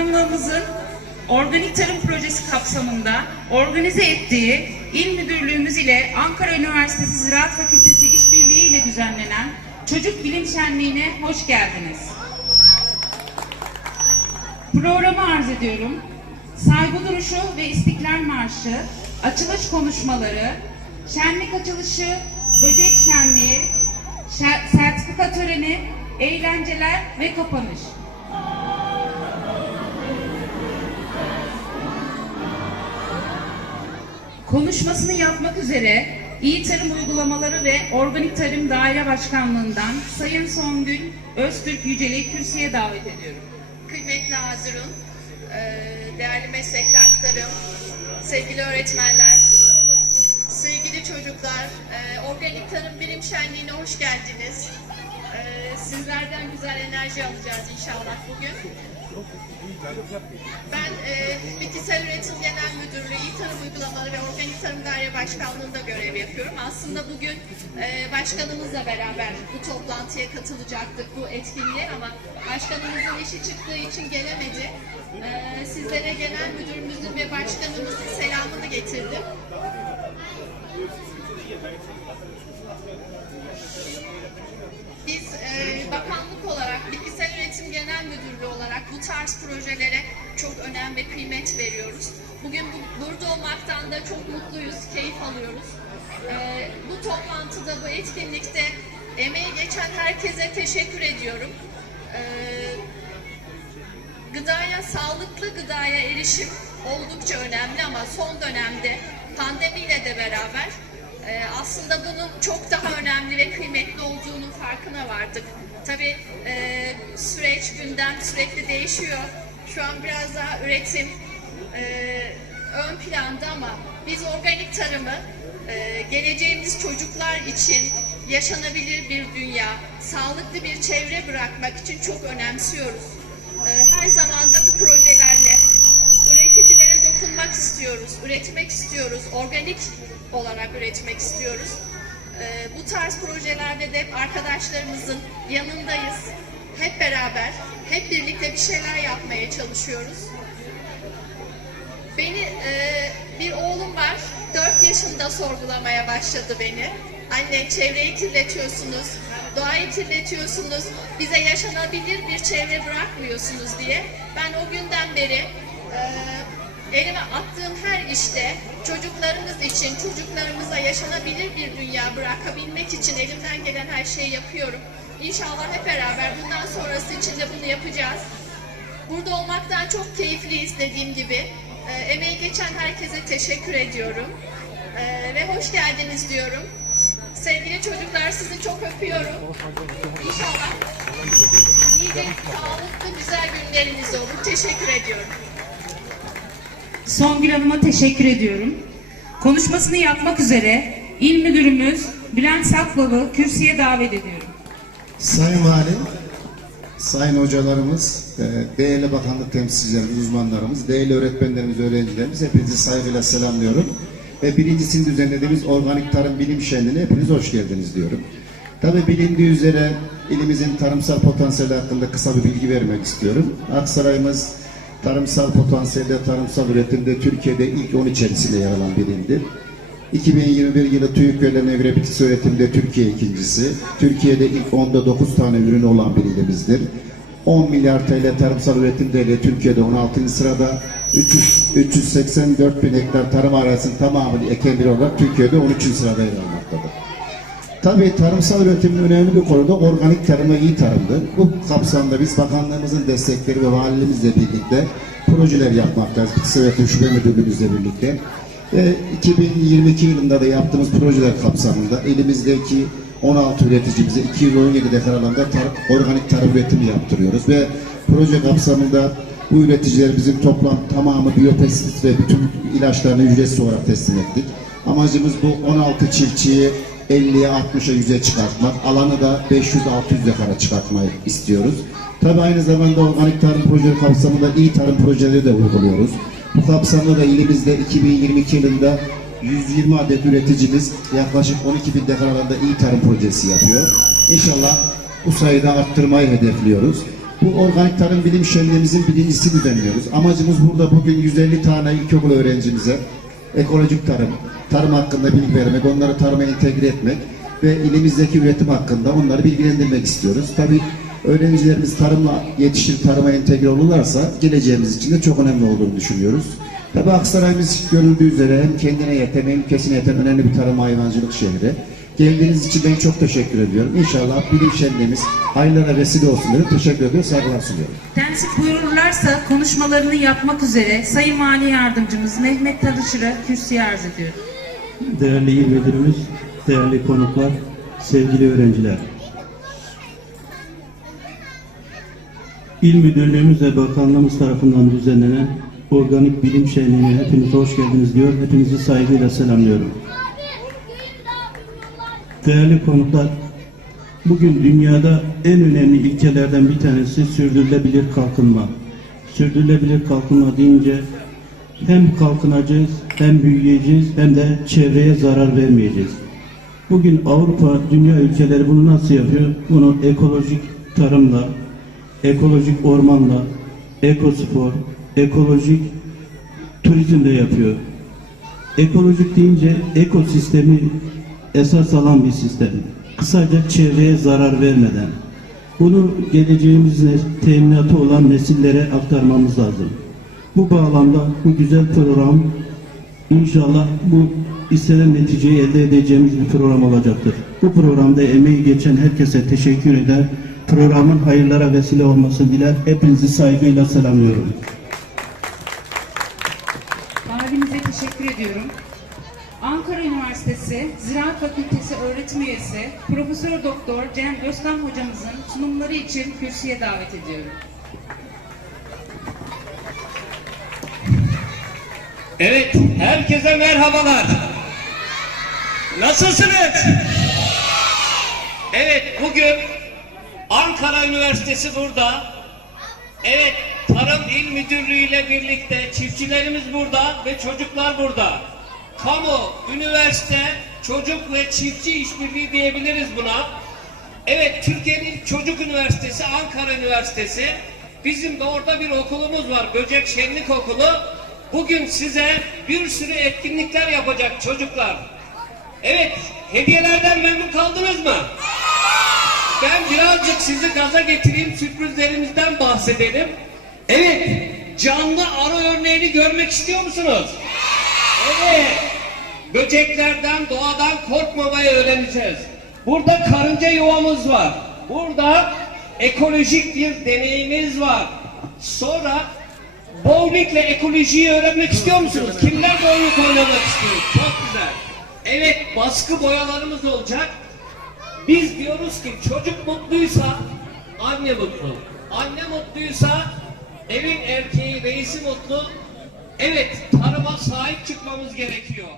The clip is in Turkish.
Bakanlığımızın organik tarım projesi kapsamında organize ettiği İl Müdürlüğümüz ile Ankara Üniversitesi Ziraat Fakültesi işbirliği ile düzenlenen Çocuk Bilim Şenliği'ne hoş geldiniz. Programı arz ediyorum. Saygı duruşu ve İstiklal Marşı, açılış konuşmaları, şenlik açılışı, böcek şenliği, sertifika töreni, eğlenceler ve kapanış. Konuşmasını yapmak üzere İyi Tarım Uygulamaları ve Organik Tarım Daire Başkanlığından Sayın Songül Öztürk Yücel'i kürsüye davet ediyorum. Kıymetli Hazırun, eee, değerli meslektaşlarım, sevgili öğretmenler, sevgili çocuklar, eee, Organik Tarım Bilim Şenliği'ne hoş geldiniz. Eee, Sizlerden güzel enerji alacağız inşallah bugün. Ben Bitkisel Üretim Uygulamaları ve Organik Tarım Daire Başkanlığı'nda görev yapıyorum. Aslında bugün eee, başkanımızla beraber bu toplantıya katılacaktık, bu etkinliğe ama başkanımızın işi çıktığı için gelemedi. Eee, sizlere genel müdürümüzün ve başkanımızın selamını getirdim. Biz e, bakanlık olarak, Bilgisayar Üretim Genel Müdürlüğü olarak bu tarz projelere çok önem ve kıymet veriyoruz. Bugün bu- burada olmaktan da çok mutluyuz, keyif alıyoruz. E, bu toplantıda, bu etkinlikte emeği geçen herkese teşekkür ediyorum. E, gıdaya, sağlıklı gıdaya erişim oldukça önemli ama son dönemde pandemiyle de beraber e, aslında bunun çok daha önemli ve kıymetli olduğunun farkına vardık. Tabii e, süreç, gündem sürekli değişiyor. Şu an biraz daha üretim e, ön planda ama biz organik tarımı e, geleceğimiz çocuklar için yaşanabilir bir dünya, sağlıklı bir çevre bırakmak için çok önemsiyoruz. Ee, her zaman da bu projelerle üreticilere dokunmak istiyoruz, üretmek istiyoruz, organik olarak üretmek istiyoruz. Ee, bu tarz projelerde de hep arkadaşlarımızın yanındayız. Hep beraber, hep birlikte bir şeyler yapmaya çalışıyoruz. Beni e, bir oğlum var. 4 yaşında sorgulamaya başladı beni. Anne çevreyi kirletiyorsunuz, doğayı kirletiyorsunuz, bize yaşanabilir bir çevre bırakmıyorsunuz diye. Ben o günden beri e, elime attığım her işte çocuklarımız için, çocuklarımıza yaşanabilir bir dünya bırakabilmek için elimden gelen her şeyi yapıyorum. İnşallah hep beraber bundan sonrası için de bunu yapacağız. Burada olmaktan çok keyifliyiz dediğim gibi. Ee, emeği geçen herkese teşekkür ediyorum. Ee, ve hoş geldiniz diyorum. Sevgili çocuklar sizi çok öpüyorum. İnşallah nice sağlıklı güzel günleriniz olur. Teşekkür ediyorum. Songül Hanım'a teşekkür ediyorum. Konuşmasını yapmak üzere İl Müdürümüz Bülent Sakbalı kürsüye davet ediyorum. Sayın Valim, sayın hocalarımız, değerli bakanlık temsilcilerimiz, uzmanlarımız, değerli öğretmenlerimiz, öğrencilerimiz hepinizi saygıyla selamlıyorum. Ve birincisini düzenlediğimiz Organik Tarım Bilim Şenliği'ne hepiniz hoş geldiniz diyorum. Tabii bilindiği üzere ilimizin tarımsal potansiyeli hakkında kısa bir bilgi vermek istiyorum. Aksaray'ımız tarımsal potansiyelde, tarımsal üretimde Türkiye'de ilk 10 içerisinde yer alan bir ildir. 2021 yılı TÜİK verilerine göre bitki üretimde Türkiye ikincisi. Türkiye'de ilk 10'da 9 tane ürünü olan bir ilimizdir. 10 milyar TL tarımsal üretim değeri Türkiye'de 16. sırada. 300, 384 bin hektar tarım arazisinin tamamını eken bir olarak Türkiye'de 13. sırada yer almaktadır. Tabii tarımsal üretimin önemli bir konuda organik tarım iyi tarımdır. Bu kapsamda biz bakanlığımızın destekleri ve valiliğimizle birlikte projeler yapmaktayız. Bitkisel Üretim Şube Müdürlüğümüzle birlikte. Ve 2022 yılında da yaptığımız projeler kapsamında elimizdeki 16 üreticimize 217 dekar alanda tar- organik tarım üretimi yaptırıyoruz ve proje kapsamında bu üreticilerimizin toplam tamamı biyopestisit ve bütün ilaçlarını ücretsiz olarak teslim ettik. Amacımız bu 16 çiftçiyi 50'ye 60'a 100'e çıkartmak. Alanı da 500-600 dekara çıkartmayı istiyoruz. Tabii aynı zamanda organik tarım projeleri kapsamında iyi tarım projeleri de uyguluyoruz. Bu kapsamda da ilimizde 2022 yılında 120 adet üreticimiz yaklaşık 12 bin dekar alanda iyi tarım projesi yapıyor. İnşallah bu sayıda arttırmayı hedefliyoruz. Bu organik tarım bilim şenliğimizin birincisi düzenliyoruz. Amacımız burada bugün 150 tane ilkokul öğrencimize ekolojik tarım, tarım hakkında bilgi vermek, onları tarıma entegre etmek ve ilimizdeki üretim hakkında onları bilgilendirmek istiyoruz. Tabii öğrencilerimiz tarımla yetişir, tarıma entegre olurlarsa geleceğimiz için de çok önemli olduğunu düşünüyoruz. Tabii Aksaray'ımız görüldüğü üzere hem kendine yeten hem ülkesine yeten önemli bir tarım hayvancılık şehri. Geldiğiniz için ben çok teşekkür ediyorum. İnşallah bilim şenliğimiz hayırlara vesile olsun diyorum. Teşekkür ediyorum, saygılar sunuyorum. Tensip buyururlarsa konuşmalarını yapmak üzere Sayın Vali Yardımcımız Mehmet Tanışır'ı kürsüye arz ediyorum. Değerli il müdürümüz, değerli konuklar, sevgili öğrenciler. İl Müdürlüğümüz ve Bakanlığımız tarafından düzenlenen Organik Bilim Şenliği'ne hepiniz hoş geldiniz diyor. Hepinizi saygıyla selamlıyorum. Değerli konuklar, bugün dünyada en önemli ilkelerden bir tanesi sürdürülebilir kalkınma. Sürdürülebilir kalkınma deyince hem kalkınacağız, hem büyüyeceğiz, hem de çevreye zarar vermeyeceğiz. Bugün Avrupa, dünya ülkeleri bunu nasıl yapıyor? Bunu ekolojik tarımla, ekolojik ormanla, ekospor, ekolojik turizmle yapıyor. Ekolojik deyince ekosistemi esas alan bir sistem. Kısaca çevreye zarar vermeden. Bunu geleceğimiz nes- teminatı olan nesillere aktarmamız lazım. Bu bağlamda bu güzel program inşallah bu istenen neticeyi elde edeceğimiz bir program olacaktır. Bu programda emeği geçen herkese teşekkür eder. Programın hayırlara vesile olmasını diler. Hepinizi saygıyla selamlıyorum. Valimize teşekkür ediyorum. Ankara Üniversitesi Ziraat Fakültesi öğretim üyesi Profesör Doktor Cem Özkan hocamızın sunumları için kürsüye davet ediyorum. Evet, herkese merhabalar. Nasılsınız? Evet, bugün Ankara Üniversitesi burada. Evet, Tarım İl Müdürlüğü ile birlikte çiftçilerimiz burada ve çocuklar burada. Kamu, üniversite, çocuk ve çiftçi işbirliği diyebiliriz buna. Evet, Türkiye'nin çocuk üniversitesi Ankara Üniversitesi. Bizim de orada bir okulumuz var, Böcek Şenlik Okulu. Bugün size bir sürü etkinlikler yapacak çocuklar. Evet, hediyelerden memnun kaldınız mı? Ben birazcık sizi gaza getireyim, sürprizlerimizden bahsedelim. Evet, canlı arı örneğini görmek istiyor musunuz? Evet, böceklerden, doğadan korkmamayı öğreneceğiz. Burada karınca yuvamız var. Burada ekolojik bir deneyimiz var. Sonra bowlingle ekolojiyi öğrenmek istiyor musunuz? Kimler bowling oynamak istiyor? Çok güzel. Evet, baskı boyalarımız olacak. Biz diyoruz ki çocuk mutluysa anne mutlu. Anne mutluysa evin erkeği reisi mutlu. Evet tarıma sahip çıkmamız gerekiyor.